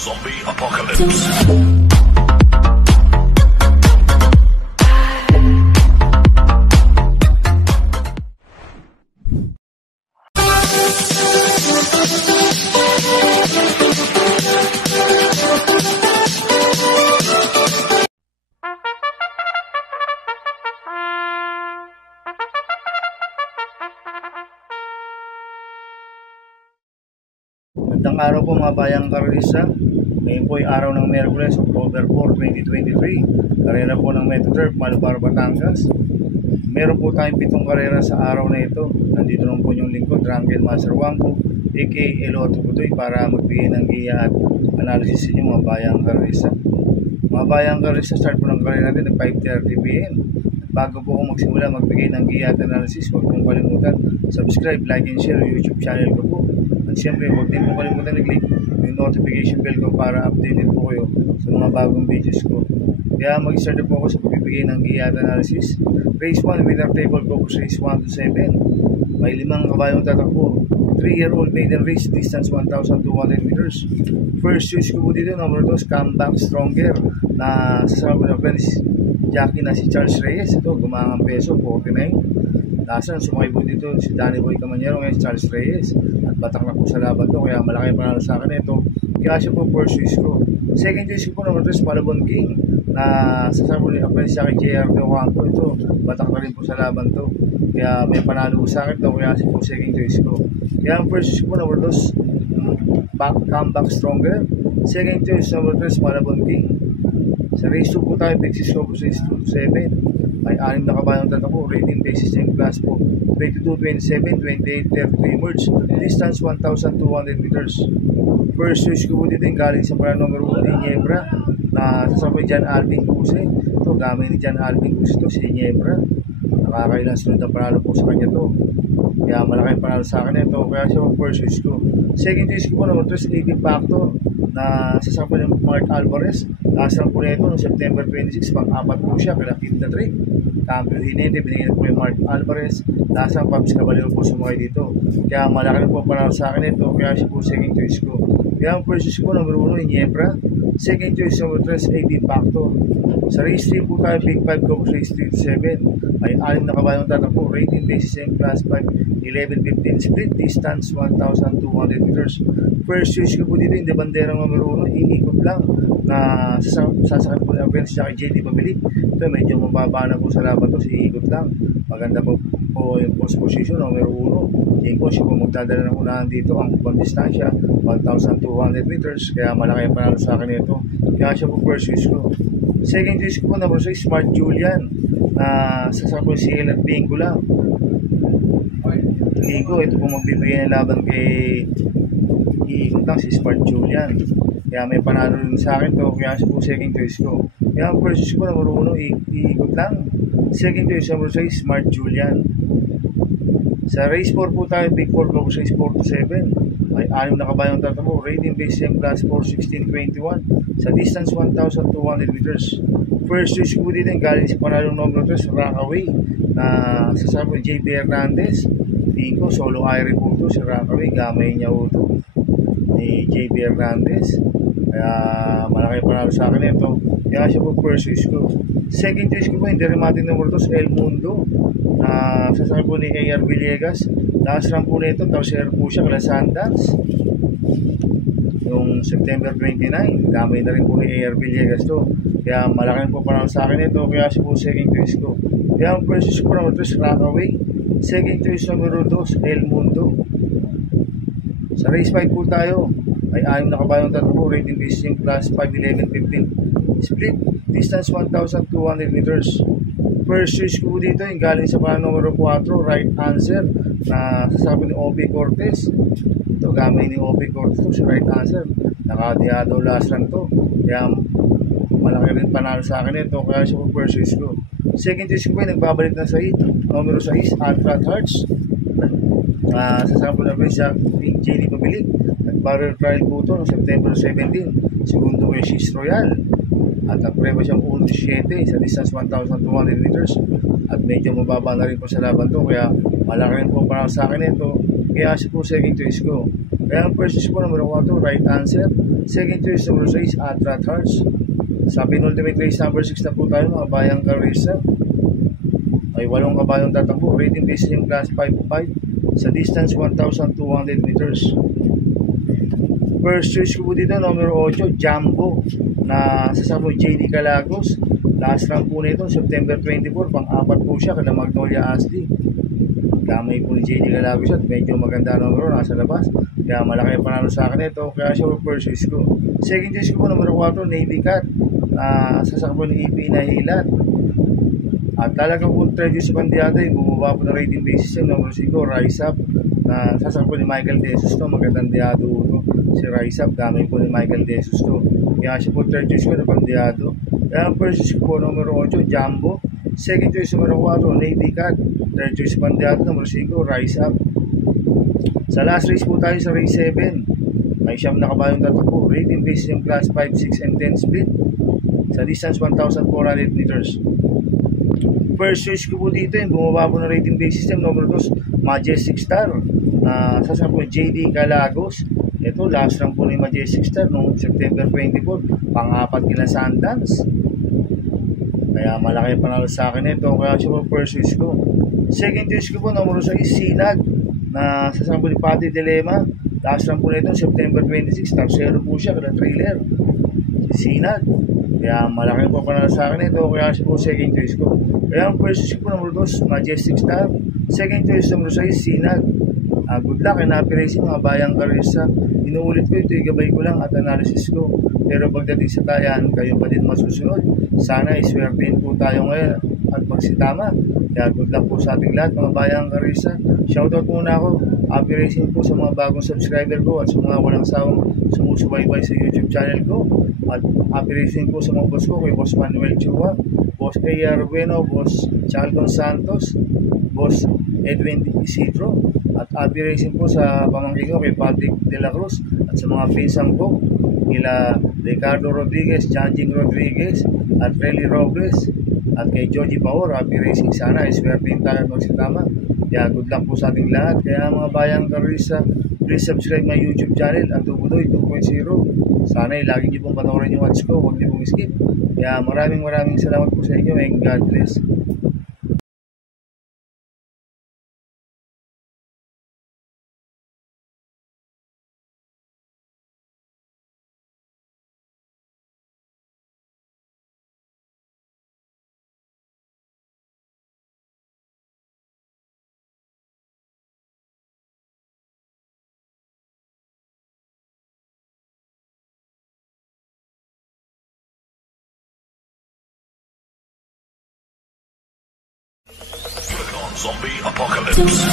Zombie Apocalypse. Magandang araw po mga bayang karisa. Ngayon po ay araw ng Miyerkules, October 4, 2023. Karera po ng Metro Turf, Malbar, Batangas. Meron po tayong 7 karera sa araw na ito. Nandito naman po yung lingkod, Drunken Master Wangpo, aka Eloto Putoy, para magbigay ng giya at analysis sa inyo mga bayang karisa. Mga bayang karisa, start po ng karera natin ng 5:30 PM. Bago po ako magsimula magbigay ng giya at analysis, huwag pong kalimutan subscribe, like, and share yung YouTube channel ko po. At siyempre, huwag din po kalimutan nag-click yung notification bell ko para updated po kayo sa mga bagong videos ko. Kaya mag-start po ako sa pagbibigay ng giya at analysis. Race 1, winner table ko race 1 to 7. May 5 kabayong tatakbo. 3-year-old maiden race, distance 1,200 meters. First choice ko po dito, number 2, Comeback Stronger, na sasama ko na friends, Jackie na si Charles Reyes. Ito, gumangang peso, 49. Lasan, sumakay po dito si Danny Boy Camanyero, ngayon si Charles Reyes. At batak na po sa laban to, kaya malaki panalo sa akin ito. Kaya siya po first choice ko. Second choice ko po number 3, Malabon King, na sasama ko ni Aprense sa akin, JR de Ocampo. Ito, batak na rin po sa laban to. Kaya may panalo sa akin to, kaya siya po second choice ko. Kaya ang first choice ko number 2, Comeback Stronger. Second choice number 3, Malabon King. Sa race 2 po tayo, big 6 ko po sa race 2 to 7. May 6 na kabayang tatakbo, rating basis ng class po 22, 27, 28, 33 merge, distance 1,200 meters. First choice ko po dito yung galing sa para number 1 ni Niebra, na sasabay John Alvin Cuse. Ito, gamit ni John Alvin Cuse ito, si Niebra. Nakakailang sunod ang panalo po sa kanya to. Kaya malaking panalo sa akin ito, kaya siya po first choice ko. Second choice ko po naman 3, 80 Factor, na sasabay ng Mark Alvarez. Lasang po na ito noong September 26, pang-apat po siya, kaya 53. Cambio Hinete, binigyan po yung Mark Alvarez. Lasang Pabs Caballero po sumakay dito. Kaya malaki na po panalo sa akin ito, kaya siya po second choice ko. Kaya ang first choice ko, number 1, Niebra. Second choice, number 3, 80 Factor. Sa race 3 po tayo, big 5 ko po race 3 to 7. May 6 na kabayong tatakbo, rating basis and class 5, 11-15 split, distance 1,200 meters. First choice ko po dito, yung de banderang number 1, iikot lang, na sasakit po ng events siya kay JD Pabilik. Ito, medyo mababa na po sa laban to, iikot lang. Maganda po yung post position, number 1. Yung po siya po magdadala ng unahan dito, ang upang distansya, 1,200 meters, kaya malaki ang panalo sa akin ito. Kaya siya po first choice ko. Second choice ko po, number 6, Smart Julian, na sasakit po si Elat Bingo lang. Bingo, ito po magbibigay ng laban kay iikot lang si Smart Julian. Kaya may panalo rin sa akin to, kaya siya po second choice ko. Kaya ang first choice ko, number 1, iikot lang. Second choice, number 6, Smart Julian. Sa race 4 po tayo, big 4 ko race 4 to 7. May 6 na kabayong tatakbo, rating base M class 4, 16-21. Sa distance 1,200 meters. First choice ko po dito, galing sa panalong number 3, Rockaway, na sasama ni JB Hernandez. Tingin ko, solo Irie po ito, si Rockaway, gamay niya po ito ni JB Hernandez. Kaya malaki panalo sa akin ito. Kaya siya po first choice ko. Second choice ko po, hindi rin matin number 2, El Mundo, na sasakay po ni AR Villegas. Last run po na ito, tercer po siya kala Sundance yung September 29. Gamay na rin po ni AR Villegas to. Kaya malaki po panalo sa akin ito, kaya siya po second choice ko. Kaya ang first choice ko number 3, Rockaway. Second choice number 2, El Mundo. Sa race 5 po tayo, may 6 na kabayong tatakbo, rating base yung class 5, 11-15 split, distance 1,200 meters. First choice ko dito, yung galing sa panalo number 4, Right Answer, na sasabi ni O.P. Cortez. Ito, gamay ni O.P. Cortez to, si Right Answer. Nakadiyado last run to. Kaya malaki rin panalo sa akin ito, kaya siya po first choice ko. Second choice ko ba, nagbabalik na sa numero 6, Ultra Hearts. Sasama po na rin siya JD Pabilik. Nag-barrel trial po ito noong September 17. Segundo kay Sis Royal. At nagprema siyang 1-7 sa distance 1,200 meters. At medyo mababa na rin po sa laban to. Kaya malaki rin po para sa akin ito. Kaya siya po second choice ko. Kaya ang first choice ko number 4, right answer. Second choice number 6, Atrat Hearts. Sa penultimate race number 6 na po tayo mga bayang karisa. Ay 8 kabayong tatakbo. Rating base yung class 5-5 sa distance 1,200 meters. First choice ko po dito, number 8, Jumbo, na sasama JD Calagos. Last run po nito, September 24, pang-apat po siya, kada Magnolia Ashley. Gamay po ni JD Calagos at medyo maganda numero, nasa labas. Kaya malaki ang panalo sa akin ito, kaya siya po first choice ko. Second choice ko po, number 4, Navy Cat, na sasama po ni EP na Hilat. At talagang kung third choice sa kandidato, yung bumaba po na rating basis yung number 5, Rise Up, na sasama po ni Michael De Jesus to, magandang diado to. Si Rise Up, gamay po ni Michael De Jesus to. Kaya siya po third choice ko na kandidato. Kaya ang first choice ko po, numero 8, Jumbo. Second choice, numero 4, Navy Cat. Third choice kandidato, numero 5, Rise Up. Sa last race po tayo sa race 7. May siyam na kabayong tatakbo. Rating base yung class 5, 6, and 10 split. Sa distance 1,400 meters. First choice ko po dito yung bumaba po na rating base system, number 2, Majestic Star. Sasama po JD Calagos. Ito, last lang po ni Majestic Star noong September 24, pang-apat nila Sundance. Kaya malaki panalo sa akin ito, kaya siya po first choice ko. Second choice ko po, numero 6, Sinag, na sasama po ni Patty Dilema. Last lang po nito, September 26, tarsero po siya, kada trailer. Si Sinag. Kaya malaki po panalo sa akin ito, kaya siya po second choice ko. Kaya ang first choice ko, numero 2, Majestic Star. Second choice, numero 6, Sinag. Good luck and happy racing mga bayang karisa. Inuulit ko ito, igabay ko lang at analysis ko. Pero pagdating sa tayan, kayo pa din masusunod. Sana iswertein po tayo ngayon at magsitama. Kaya good luck po sa ating lahat mga bayang karisa. Shoutout muna ako. Happy racing po sa mga bagong subscriber ko at sa mga walang sawang sumusubaybay sa YouTube channel ko. At happy racing po sa mga boss ko, kay Boss Manuel Chua, Boss A.R. Bueno, Boss Charlton Santos, Boss Edwin Isidro. At happy racing po sa pamangkin ko kay Patrick De La Cruz at sa mga pinsang ko nila Ricardo Rodriguez, Janjing Rodriguez at Relly Robles at kay Joji Paor. Happy racing, sana iswertein tayo magsitama. Kaya good luck po sa ating lahat. Kaya mga bayang karisa, please subscribe my YouTube channel at Tubudoy 2.0. Sana lagi niyo pong panoorin yung ads ko, huwag niyo pong skip. Kaya maraming salamat po sa inyo and God bless. Zombie Apocalypse.